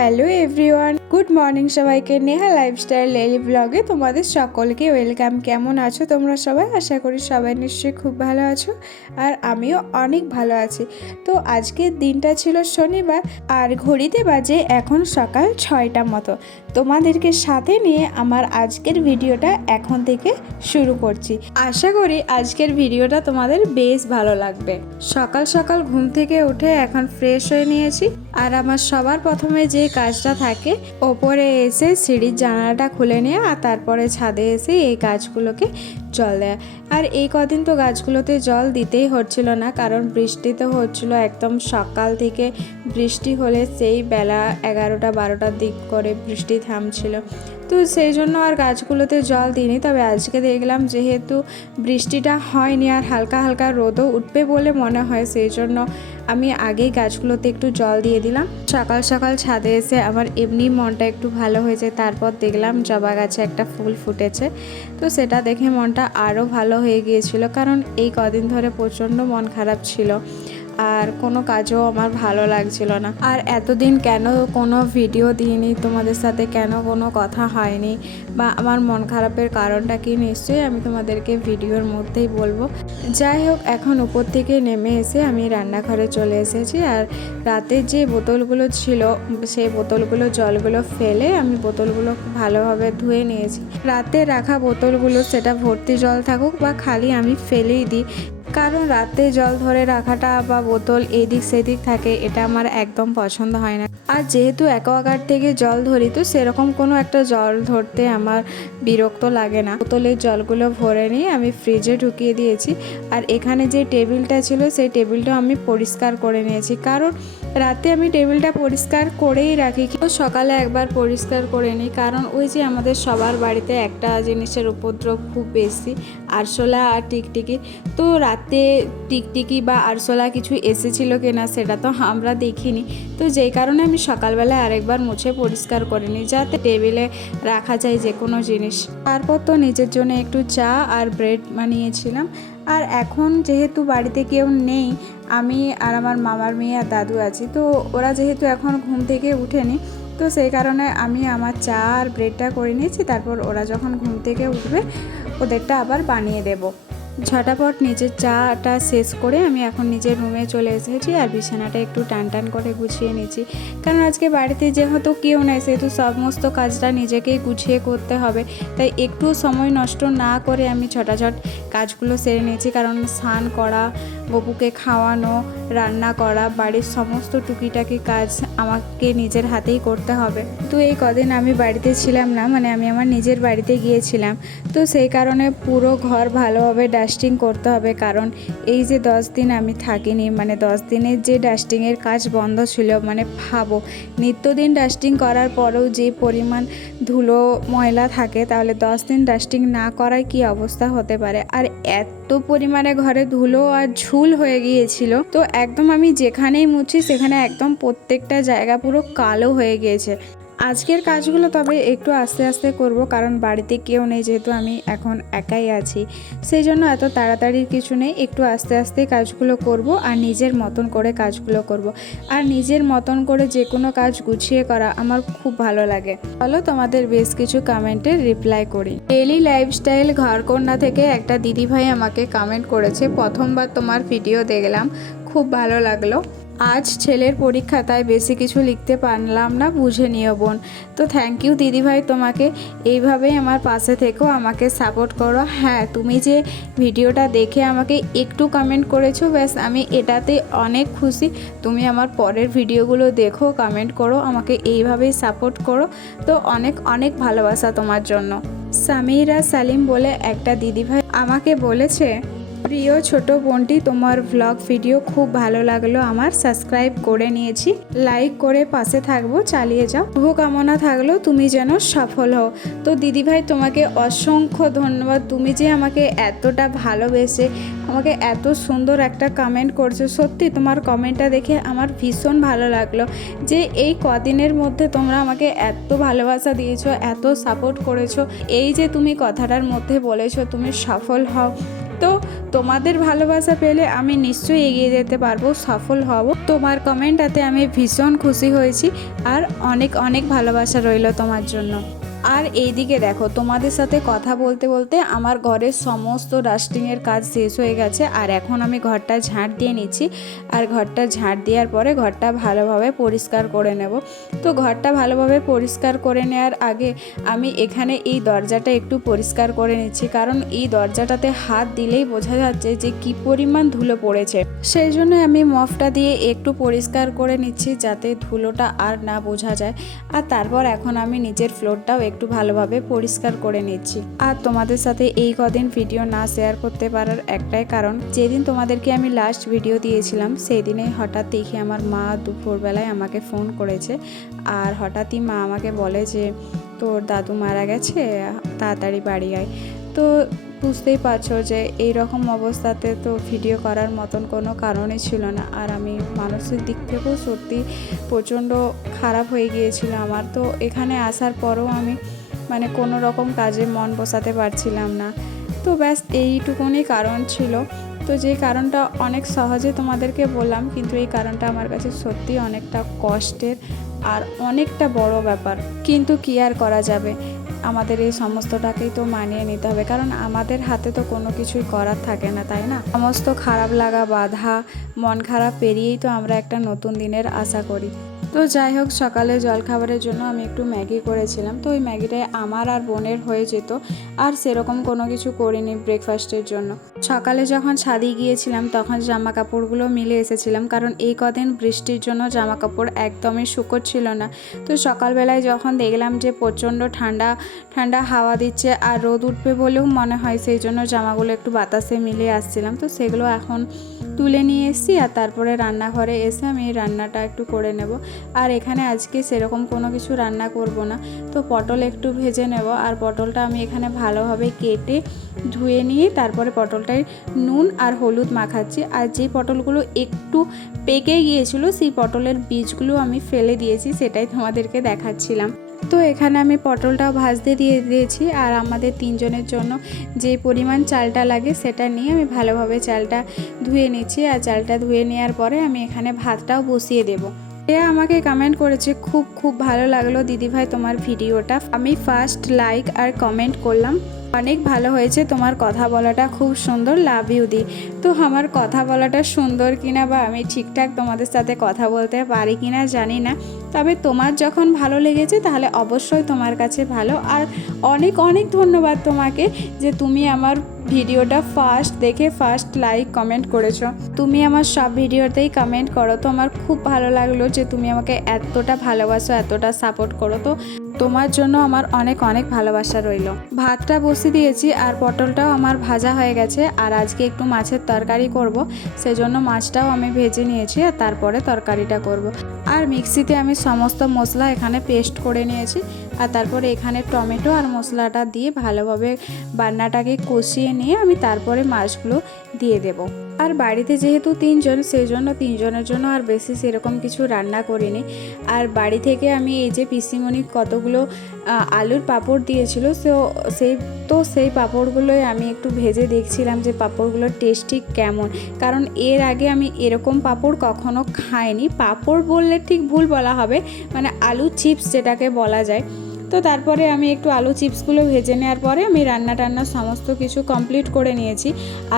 Hello everyone, good morning সবাইকে। Neha lifestyle daily ব্লগে তোমাদের সকলকে ওয়েলকাম। কেমন আছো তোমরা সবাই? আশা করি সবাই নিশ্চয়ই খুব ভালো আছো, আর আমিও অনেক ভালো আছি। তো আজকের দিনটা ছিল শনিবার, আর ঘড়িতে বাজে এখন সকাল 6টা মতো। তোমাদেরকে সাথে নিয়ে আমার আজকের ভিডিওটা এখন থেকে শুরু করছি। আশা করি আজকের ভিডিওটা তোমাদের বেশ ভালো লাগবে। সকাল সকাল ঘুম থেকে উঠে এখন ফ্রেশ হয়ে নিয়েছি, আর আমার সবার প্রথমে যে কাজটা থাকে ওপরে এসে সিঁড়ির জানালাটা খুলে নেওয়া, আর তারপরে ছাদে এসে এই গাছগুলোকে জল দেয়া। আর এই কদিন তো গাছগুলোতে জল দিতেই হচ্ছিল না, কারণ বৃষ্টি তো হচ্ছিল একদম সকাল থেকে। বৃষ্টি হলে সেই বেলা 11টা 12টার দিক করে বৃষ্টি থামছিল, তো সেই জন্য আর গাছগুলোতে জল দিইনি। তবে আজকে দেখলাম যেহেতু বৃষ্টিটা হয়নি আর হালকা হালকা রোদও উঠবে বলে মনে হয়, সেই জন্য আমি আগেই গাছগুলোতে একটু জল দিয়ে দিলাম। সকাল সকাল ছাদে এসে আমার এমনি মনটা একটু ভালো হয়েছে। তারপর দেখলাম জবা গাছে একটা ফুল ফুটেছে, তো সেটা দেখে মনটা আরও ভালো হয়ে গিয়েছিল, কারণ এই কদিন ধরে প্রচণ্ড মন খারাপ ছিল আর কোনো কাজও আমার ভালো লাগছিল না। আর এতদিন কেন কোনো ভিডিও দিইনি তোমাদের সাথে, কেন কোনো কথা হয়নি, বা আমার মন খারাপের কারণটা কি, নিশ্চয়ই আমি তোমাদেরকে ভিডিওর মধ্যেই বলবো। যাই হোক, এখন উপর থেকে নেমে এসে আমি রান্নাঘরে চলে এসেছি, আর রাতের যে বোতলগুলো ছিল সেই বোতলগুলো জলগুলো ফেলে আমি বোতলগুলো ভালোভাবে ধুয়ে নিয়েছি। রাতে রাখা বোতলগুলো সেটা ভর্তি জল থাকুক বা খালি আমি ফেলেই দিই, কারণ রাতে জল ধরে রাখাটা বা বোতল এদিক সেদিক থাকে, এটা আমার একদম পছন্দ হয় না। আর যেহেতু অ্যাকোয়াগার্ড থেকে জল ধরি, তো সেরকম কোনো একটা জল ধরতে আমার বিরক্ত লাগে না। বোতলের জলগুলো ভরে নিয়ে আমি ফ্রিজে ঢুকিয়ে দিয়েছি। আর এখানে যে টেবিলটা ছিল সেই টেবিলটাও আমি পরিষ্কার করে নিয়েছি, কারণ রাতে আমি টেবিলটা পরিষ্কার করেই রাখি, কিন্তু সকালে একবার পরিষ্কার করে নিই। কারণ ওই যে আমাদের সবার বাড়িতে একটা জিনিসের উপদ্রব খুব বেশি, আরশোলা আর টিকটিকি। তো রাতে টিকটিকি বা আরশোলা কিছু এসেছিলো কিনা সেটা তো আমরা দেখিনি, তো যেই কারণে আমি সকালবেলায় আরেকবার মুছে পরিষ্কার করে নিই, যাতে টেবিলে রাখা যায় যে কোনো জিনিস। তারপর তো নিজের জন্য একটু চা আর ব্রেড বানিয়েছিলাম। আর এখন যেহেতু বাড়িতে কেউ নেই, আমি আর আমার মামার মেয়ে আর দাদু আছি, তো ওরা যেহেতু এখন ঘুম থেকে উঠেনি, তো সেই কারণে আমি আমার চা আর ব্রেডটা করে নিয়েছি। তারপর ওরা যখন ঘুম থেকে উঠবে ওদেরটা আবার বানিয়ে দেবো। ঝটাপট নিজের চাটা শেষ করে আমি এখন নিজের রুমে চলে এসেছি, আর বিছানাটা একটু টান টান করে গুছিয়ে নিয়েছি, কারণ আজকে বাড়িতে যেহেতু কেউ নেই সেহেতু সমস্ত কাজটা নিজেকেই গুছিয়ে করতে হবে। তাই একটু সময় নষ্ট না করে আমি ঝটাঝট কাজগুলো সেরে নিয়েছি, কারণ স্নান করা, গপুকে খাওয়ানো, রান্না করা, বাড়ির সমস্ত টুকিটাকি কাজ আমাকে নিজের হাতেই করতে হবে। তো এই কদিন আমি বাড়িতে ছিলাম না, মানে আমি আমার নিজের বাড়িতে গিয়েছিলাম, তো সেই কারণে পুরো ঘর ভালোভাবে ডাস্টিং করতে হবে। কারণ এই যে 10 দিন আমি থাকিনি, মানে 10 দিনের যে ডাস্টিংয়ের কাজ বন্ধ ছিল, মানে ভাবো নিত্যদিন ডাস্টিং করার পরেও যে পরিমাণ ধুলো ময়লা থাকে, তাহলে 10 দিন ডাস্টিং না করায় কি অবস্থা হতে পারে। আর এত পরিমাণে ঘরে ধুলো আর ঝুল হয়ে গিয়েছিল, তো একদম আমি যেখানেই মুছি সেখানে একদম প্রত্যেকটা জায়গা পুরো কালো হয়ে গিয়েছে। আজকের কাজগুলো তবে একটু আস্তে আস্তে করব, কারণ বাড়িতে কেউ নেই, যেহেতু আমি এখন একাই আছি, সেই জন্য এত তাড়াতাড়ির কিছু নেই, একটু আস্তে আস্তে কাজগুলো করব আর নিজের মতন করে কাজগুলো করব। আর নিজের মতন করে যে কোনো কাজ গুছিয়ে করা আমার খুব ভালো লাগে। চলো তোমাদের বেশ কিছু কমেন্টের রিপ্লাই করি। ডেইলি লাইফস্টাইল ঘরকন্যা থেকে একটা দিদিভাই আমাকে কমেন্ট করেছে, প্রথমবার তোমার ভিডিও দেখলাম, খুব ভালো লাগলো। আজ ছেলের পরীক্ষা, তাই বেশি কিছু লিখতে পারলাম না, বুঝে নিও বোন। তো থ্যাংক ইউ দিদিভাই তোমাকে, এইভাবেই আমার পাশে থেকেও আমাকে সাপোর্ট করো। হ্যাঁ, তুমি যে ভিডিওটা দেখে আমাকে একটু কমেন্ট করেছো, ব্যাস আমি এটাতে অনেক খুশি। তুমি আমার পরের ভিডিওগুলো দেখো, কমেন্ট করো, আমাকে এইভাবেই সাপোর্ট করো। তো অনেক অনেক ভালোবাসা তোমার জন্য। সামিরা সালিম বলে একটা দিদিভাই আমাকে বলেছে, প্রিয় ছোট বোনটি, তোমার ভ্লগ ভিডিও খুব ভালো লাগলো আমার, সাবস্ক্রাইব করে নিয়েছি, লাইক করে পাশে থাকবো, চালিয়ে যাও, শুভকামনা থাকলো তুমি যেন সফল হও। তো দিদিভাই তোমাকে অসংখ্য ধন্যবাদ, তুমি যে আমাকে এতটা ভালোবেসে আমাকে এত সুন্দর একটা কমেন্ট করছো। সত্যি তোমার কমেন্টটা দেখে আমার ভীষণ ভালো লাগলো, যে এই কদিনের মধ্যে তোমরা আমাকে এত ভালোবাসা দিয়েছো, এত সাপোর্ট করেছো। এই যে তুমি কথাটার মধ্যে বলেছো তুমি সফল হও, তো তোমাদের ভালোবাসা পেলে আমি নিশ্চয়ই এগিয়ে যেতে পারবো, সফল হব। তোমার কমেন্টটাতে আমি ভীষণ খুশি হয়েছি, আর অনেক অনেক ভালোবাসা রইল তোমার জন্য। আর এইদিকে দেখো, তোমাদের সাথে কথা বলতে বলতে আমার ঘরের সমস্ত ডাস্টিংয়ের কাজ শেষ হয়ে গেছে, আর এখন আমি ঘরটা ঝাঁট দিয়ে নিচ্ছি। আর ঘরটা ঝাঁট দেওয়ার পরে ঘরটা ভালোভাবে পরিষ্কার করে নেব। তো ঘরটা ভালোভাবে পরিষ্কার করে নেওয়ার আগে আমি এখানে এই দরজাটা একটু পরিষ্কার করে নিচ্ছি, কারণ এই দরজাটাতে হাত দিলেই বোঝা যাচ্ছে যে কি পরিমাণ ধুলো পড়েছে। সেই জন্য আমি মফটা দিয়ে একটু পরিষ্কার করে নিচ্ছি, যাতে ধুলোটা আর না বোঝা যায়। আর তারপর এখন আমি নিচের ফ্লোরটাও একটু ভালোভাবে পরিষ্কার করে নিচ্ছি। আর তোমাদের সাথে এই কদিন ভিডিও না শেয়ার করতে পারার একটাই কারণ, যেদিন তোমাদেরকে আমি লাস্ট ভিডিও দিয়েছিলাম সেই দিনেই হঠাৎ দেখি আমার মা দুপুরবেলায় আমাকে ফোন করেছে। আর হঠাৎই মা আমাকে বলে যে তোর দাদু মারা গেছে, তাড়াতাড়ি বাড়ি আয়। তো বুঝতেই পারছো যে এই রকম অবস্থাতে তো ভিডিও করার মতন কোনো কারণই ছিল না। আর আমি মানসিক দিক থেকেও সত্যি প্রচণ্ড খারাপ হয়ে গিয়েছিল আমার। তো এখানে আসার পরও আমি কোনো রকম কাজে মন বসাতে পারছিলাম না। তো ব্যাস এইটুকুনি কারণ ছিল। তো যে কারণটা অনেক সহজে তোমাদেরকে বললাম, কিন্তু এই কারণটা আমার কাছে সত্যি অনেকটা কষ্টের আর অনেকটা বড় ব্যাপার। কিন্তু কি আর করা যাবে, আমাদের এই সমস্তটাকেই তো মানিয়ে নিতে হবে, কারণ আমাদের হাতে তো কোনো কিছুই করার থাকে না, তাই না? সমস্ত খারাপ লাগা, বাধা, মন খারাপ পেরিয়েই তো আমরা একটা নতুন দিনের আশা করি। তো যাই হোক, সকালে জলখাবারের জন্য আমি একটু ম্যাগি করেছিলাম। তো ওই ম্যাগিটাই আমার আর বোনের হয়ে যেত, আর সেরকম কোনো কিছু করিনি ব্রেকফাস্টের জন্য। সকালে যখন ছাদে গিয়েছিলাম তখন জামা কাপড়গুলো মিলে এসেছিলাম, কারণ এই কদিন বৃষ্টির জন্য জামা কাপড় একদমই শুকোচ্ছিল না। তো সকালবেলায় যখন দেখলাম যে প্রচণ্ড ঠান্ডা ঠান্ডা হাওয়া দিচ্ছে আর রোদ উঠবে বলেও মনে হয়, সেই জন্য জামাগুলো একটু বাতাসে মিলিয়ে আসছিলাম। তো সেগুলো এখন তুলে নিয়ে এসেছি, আর তারপরে রান্নাঘরে এসে আমি রান্নাটা একটু করে নেব। আর এখানে আজকে সেরকম কোনো কিছু রান্না করব না। তো পটল একটু ভেজে নেব, আর পটলটা আমি এখানে ভালোভাবে কেটে ধুয়ে নিয়ে তারপরে পটলটায় নুন আর হলুদ মাখাচ্ছি। আর যে পটলগুলো একটু পেকে গিয়েছিল সেই পটলের বীজগুলো আমি ফেলে দিয়েছি, সেটাই তোমাদেরকে দেখাচ্ছিলাম। তো এখানে আমি পটলটাও ভাজতে দিয়ে দিয়েছি, আর আমাদের তিনজনের জন্য যে পরিমাণ চালটা লাগে সেটা নিয়ে আমি ভালোভাবে চালটা ধুয়ে নিচ্ছি। আর চালটা ধুয়ে নেওয়ার পরে আমি এখানে ভাতটাও বসিয়ে দেবো। আমাকে কমেন্ট করেছে, খুব খুব ভালো লাগলো দিদিভাই তোমার ভিডিওটা। আমি ফার্স্ট লাইক আর কমেন্ট করলাম, অনেক ভালো হয়েছে, তোমার কথা বলাটা খুব সুন্দর, লাভ ইউ দি। তো আমার কথা বলাটা সুন্দর কিনা বা আমি ঠিকঠাক তোমাদের সাথে কথা বলতে পারি কিনা জানি না, তবে তোমার যখন ভালো লেগেছে তাহলে অবশ্যই তোমার কাছে ভালো। আর অনেক অনেক ধন্যবাদ তোমাকে যে তুমি আমার ভিডিওটা ফার্স্ট দেখে ফার্স্ট লাইক কমেন্ট করেছো। তুমি আমার সব ভিডিওতেই কমেন্ট করো, তো আমার খুব ভালো লাগলো যে তুমি আমাকে এতটা ভালোবাসো, এতটা সাপোর্ট করো। তো তোমার জন্য আমার অনেক অনেক ভালোবাসা রইল। ভাতটা বসিয়ে দিয়েছি আর পটলটাও আমার ভাজা হয়ে গেছে। আর আজকে একটু মাছের তরকারি করব, সেজন্য মাছটাও আমি ভেজে নিয়েছি আর তারপরে তরকারিটা করব। আর মিক্সিতে আমি সমস্ত মশলা এখানে পেস্ট করে নিয়েছি, আর তারপরে এখানে টমেটো আর মশলাটা দিয়ে ভালোভাবে বান্নাটাকে কষিয়ে নিয়ে আমি তারপরে মাছগুলো দিয়ে দেব। আর বাড়িতে যেহেতু তিনজন, সেই জন্য তিনজনের জন্য আর বেশি সেরকম কিছু রান্না করিনি। আর বাড়ি থেকে আমি এই যে পিসিমণি কতগুলো আলুর পাঁপড় দিয়েছিল, সেই পাঁপড়গুলোই আমি একটু ভেজে দেখছিলাম যে পাঁপড়গুলোর টেস্ট ঠিক কেমন, কারণ এর আগে আমি এরকম পাঁপড় কখনো খাইনি। পাঁপড় বললে ঠিক ভুল বলা হবে, আলু চিপস যেটাকে বলা যায়। তো তারপরে আমি একটু আলু চিপসগুলো ভেজে নেওয়ার পরে আমি রান্না সমস্ত কিছু কমপ্লিট করে নিয়েছি।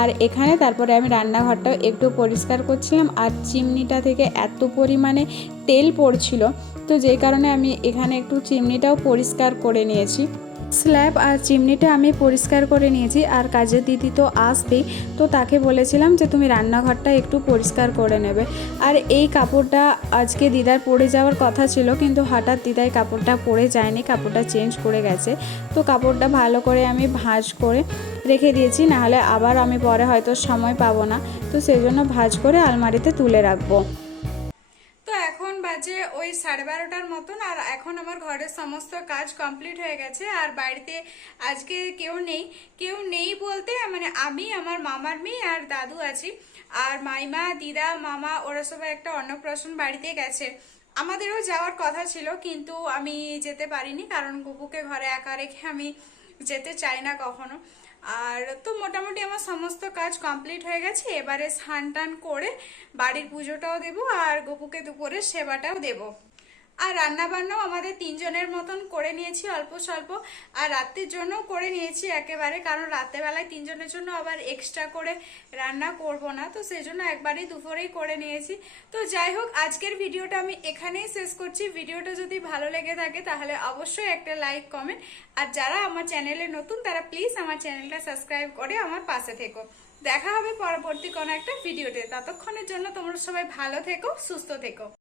আর এখানে তারপরে আমি রান্নাঘরটাও একটু পরিষ্কার করছিলাম, আর চিমনিটা থেকে এত পরিমাণে তেল পড়ছিল, তো যেই কারণে আমি এখানে একটু চিমনিটাও পরিষ্কার করে নিয়েছি। স্ল্যাব আর চিমনিটা আমি পরিষ্কার করে নিয়েছি। আর কাজের দিদি তো আসবেই, তো তাকে বলেছিলাম যে তুমি রান্নাঘরটা একটু পরিষ্কার করে নেবে। আর এই কাপড়টা আজকে দিদার পরে যাওয়ার কথা ছিল, কিন্তু হঠাৎ দিদাই কাপড়টা পরে যায়নি, কাপড়টা চেঞ্জ করে গেছে। তো কাপড়টা ভালো করে আমি ভাঁজ করে রেখে দিয়েছি, নাহলে আবার আমি পরে হয়তো সময় পাবো না, তো সেই জন্য ভাঁজ করে আলমারিতে তুলে রাখবো। তো এখন বাজে ওই 12:30টার মতন, আর এখন আমার ঘরের সমস্ত কাজ কমপ্লিট হয়ে গেছে। আর বাড়িতে আজকে কেউ নেই বলতে আমি, আমার মামার মেয়ে আর দাদু আছি। আর মাইমা, দিদা, মামা ওরা সবাই একটা অন্নপ্রাশন বাড়িতে গেছে। আমাদেরও যাওয়ার কথা ছিল, কিন্তু আমি যেতে পারিনি, কারণ গুপুকে ঘরে একা রেখে আমি যেতে চাই না কখনো। আর তো মোটামুটি আমার সমস্ত কাজ কমপ্লিট হয়ে গেছে, এবারে স্নান টান করে বাড়ির পুজোটাও দেবো আর গপুকে দুপুরে সেবাটাও দেবো। আর রান্না বান্নাও আমাদের তিনজনের মতন করে নিয়েছি অল্প স্বল্প, আর রাত্রির জন্য করে নিয়েছি একেবারে, কারণ রাত্রেবেলায় তিনজনের জন্য আবার এক্সট্রা করে রান্না করব না, তো সেই জন্য একবারেই দুপুরেই করে নিয়েছি। তো যাই হোক, আজকের ভিডিওটা আমি এখানেই শেষ করছি। ভিডিওটা যদি ভালো লেগে থাকে তাহলে অবশ্যই একটা লাইক কমেন্ট, আর যারা আমার চ্যানেলে নতুন তারা প্লিজ আমার চ্যানেলটা সাবস্ক্রাইব করে আমার পাশে থেকো। দেখা হবে পরবর্তী কোনো একটা ভিডিওতে, ততক্ষণের জন্য তোমরা সবাই ভালো থেকো, সুস্থ থেকো।